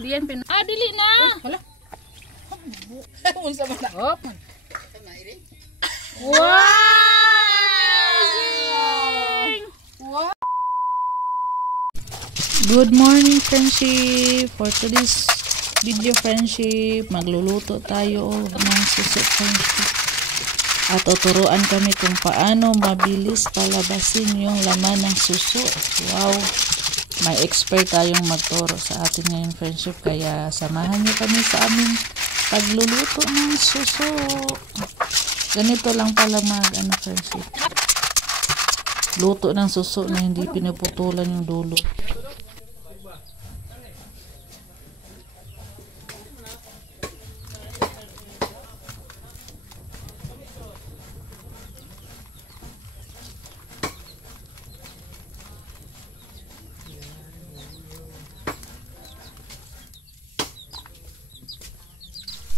Diyan pin. Ah, dili na. Hala. Unsa man na? Hop. Wow! Wow! Good morning, friendship. For today's video, friendship, magluluto tayo ng suso, friendship. At tuturuan kami kung paano mabilis palabasin yung laman ng suso. Wow! May expert tayong magturo sa atin ngayon, friendship. Kaya samahan niyo kami sa aming pagluluto ng suso. Ganito lang pala friendship. Luto ng suso na hindi pinuputulan yung dulo.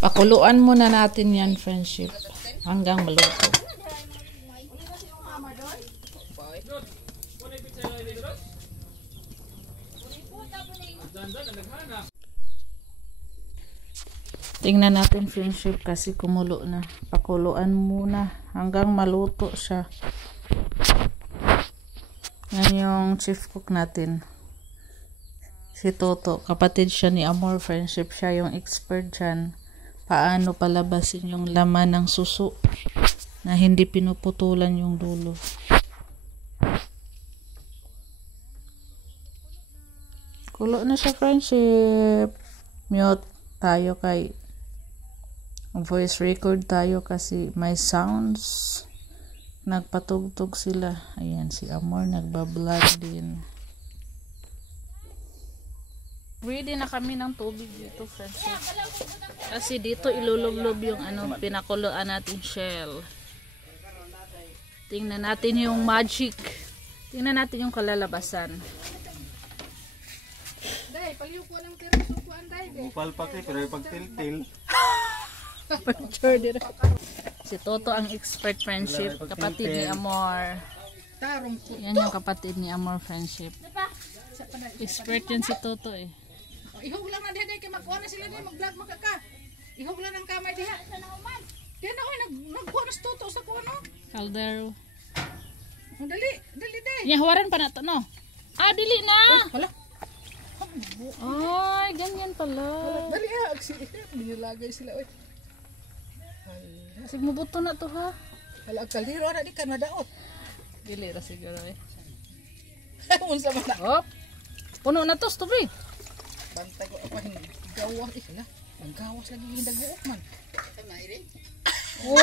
Pakuluan muna natin yan, friendship, hanggang maluto. Tingnan natin, friendship, kasi kumulo na. Pakuluan muna hanggang maluto siya. Yan yung chief cook natin, si Toto. Kapatid siya ni Amor, friendship. Siya yung expert dyan paano palabasin yung laman ng suso na hindi pinuputulan yung dulo. Kulo na siya, friendship. Mute tayo kay voice record tayo kasi may sounds. Nagpatugtog sila. Ayan, si Amor nagbablog din. Ready na kami ng tubig dito, friendship. Kasi dito ilulublob yung pinakuluan natin shell. Tingnan natin yung magic. Tingnan natin yung kalalabasan. Day, paliw ko ng tira sukuan day. Palpak eh, pero pagtil-til. Si Toto ang expert, friendship. Kapatid ni Amor. Yan yung kapatid ni Amor, friendship. Expert yan si Toto eh. Ihog lang na diha kay magkuha na sila diha mag-vlog magka. Ihog lang ang kamay diha. Diyan ako nagkuha na Toto sa kuha no. Caldero. Oh, dali day. Yahuwaran pa na to, no? Ah, dili na. Hala. Ay, ganyan pala. Dali agsili. Binilagay sila oy. Sig mubuto na to, ha. Hala kaldero na di kan madaot. Dili ra siguro eh. Unsa man na? Hop. Puno na to, tubig. Bantay ko apa hin gawas hala. Ang gawas lagi yung daguok man. Wow!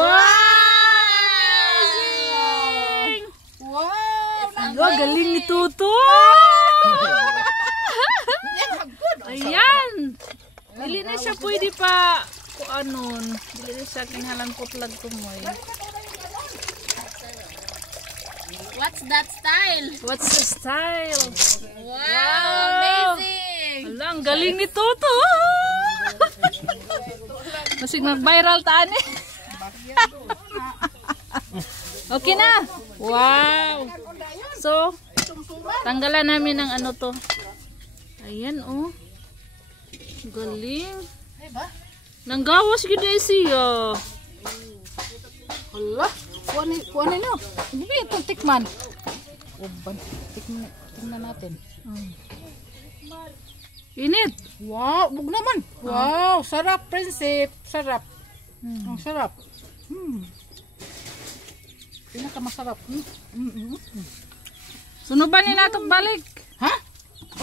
Wow! Ang galing ni Toto. Ayan. Dili na siya pwede pa kuanon. Dili na siya kinhalan putlag tumoy. What's that style? What's the style? Wow, amazing! Ang galing ni Toto. Masig mag-viral taan eh. Okay na. Wow. So, tanggalan namin ng to. Ayan oh. Galing. Nanggawas gid ay siya. Hala. Kuha nyo. Hindi itong tikman. Uban. Tingnan natin. Init. Wow, bug naman. Wow, sarap, prinsip. Sarap. Ang sarap. Pinakamasarap. Sunuban ni natok balik. Ha?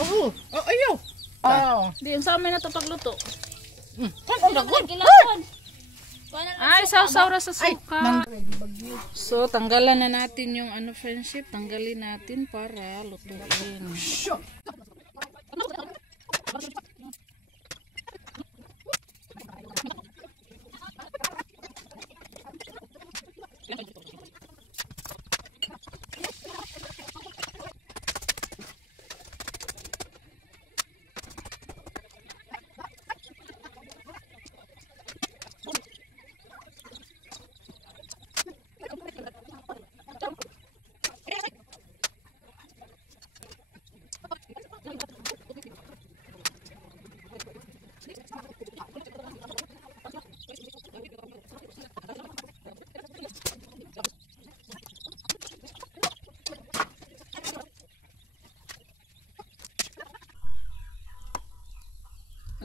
Oo. Oh, ayo. Oh. Di ang sa amin na to pagluto. Kan dagon. Kilawon. Ay, saw-saw ra sa suka. So, tanggalan na natin yung friendship. Tanggalin natin para lutuin.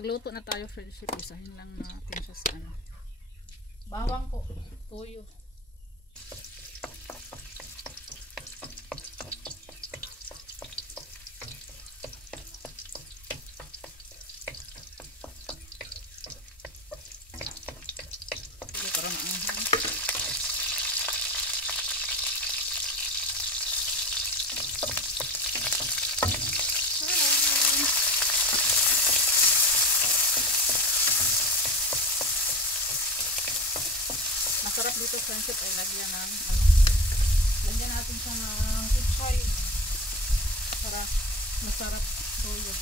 Magluto na tayo, friendship. Isahin lang natin siya sa ano. Bawang po. Tuyo. Parang masarap dito, friendship, ay lagyan ng ano, lagyan natin siya ng pichay para masarap tuyo.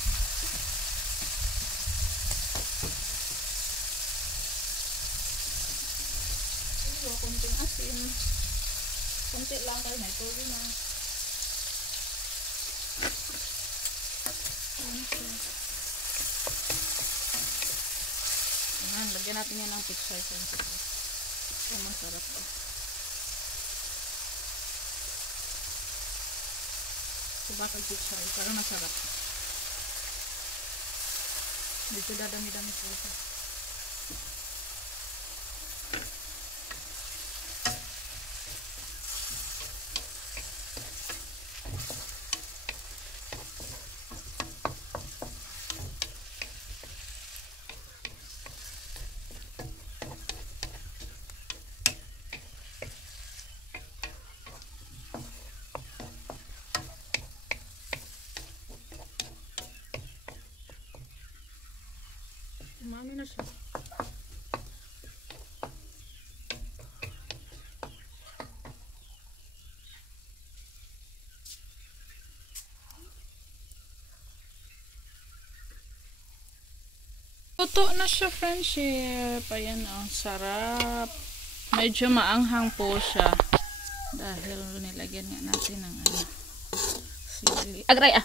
Tuyo, konting asin, konti lang tayo, may tuyo na. Ayan, lagyan natin yan ng pichay, friendship. Masarap po. Bakal pichay, parang masarap. Dito dadami-dami po ito. Umami na siya. Luto na siya, friendship. Ayan, oh, sarap. Medyo maanghang po siya. Dahil nilagyan nga natin ng ano, sili. Agray,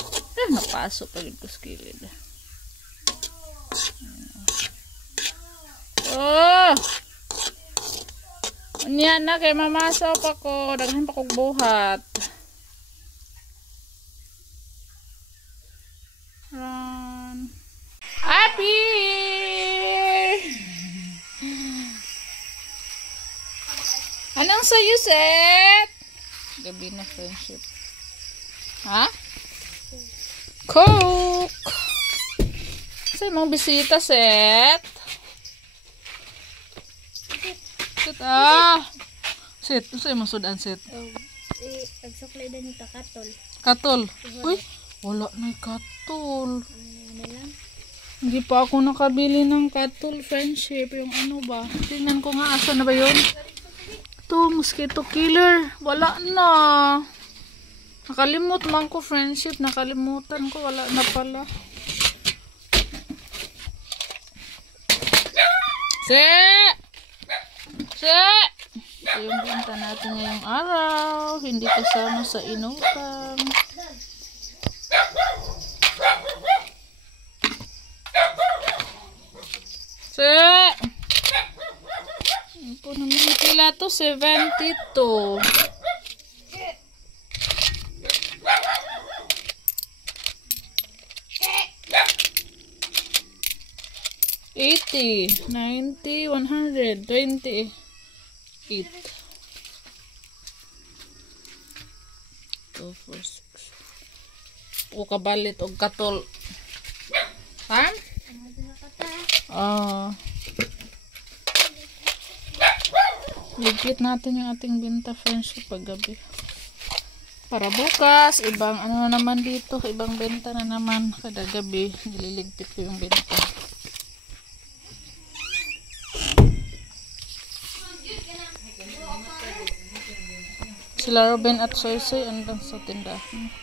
napaso pa rin ko sa kilid. Oh! Unya na kay mamasaw pa ko. Daghan pa kong buhat. Run. Happy! Anong sayo, Set? Gabi na, friendship. Ha? Coke! Sa'yo mong bisita, Set? Set, Set, sa'yo mong sudan, Set? Agsuklay din ito, katol. Katol? Uy, wala na katol. Ano lang? Hindi pa ako nakabili ng katol, friendship. Yung ano ba? Tingnan ko nga, asa na ba yun? Ito, mosquito killer. Wala na. Nakalimut man ko, friendship. Nakalimutan ko. Wala na pala. Ito yung benta natin ngayong araw. Hindi kasama sa inutang. Ito naman pila to, 72. $80, $90, $100, $28. Two, four, six. O kabalit o katol. Ha? Ligpit natin yung ating binta, friendship, paggabi. Para bukas, ibang ano na naman dito, ibang benta na naman. Kada gabi, nililigpit ko yung benta. Sila Ruben at Soy andang sa tindahan.